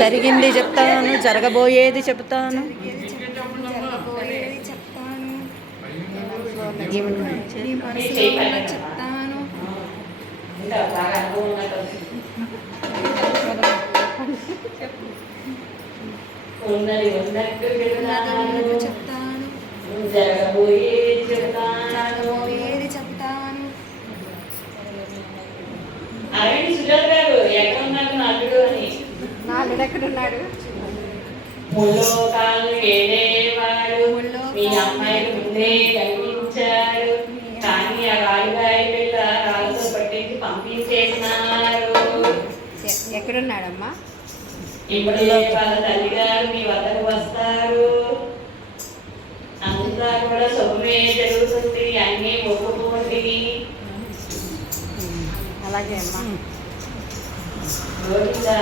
జరిగింది చెప్తాను, జరగబోయేది చెప్తాను, చెప్తాను. ఉన్నది ఉన్నట్టు చెప్తాను, జరగబోయేది చెప్తాను. అరవింద్ సుజాత గారు ఎక్కడ ఉన్నారు నాలుడు అని నాలుడు ఎక్కడున్నాడు? ముల్లోకాలు ఏడేవాడు మీ అమ్మాయి ముందే కనిపించాడు కానీ ఆ రాలుగాయ పిల్ల రాళ్ళతో పట్టించి పంపించేసినారు. ఎక్కడున్నాడమ్మా? ఇప్పుడే వాళ్ళ తల్లిగారు మీ వద్దకు వస్తారు. అంతా కూడా శుభమే జరుగుతుంది, అన్నీ ఒప్పుకోండి. అలాగే అమ్మా. గోవిందా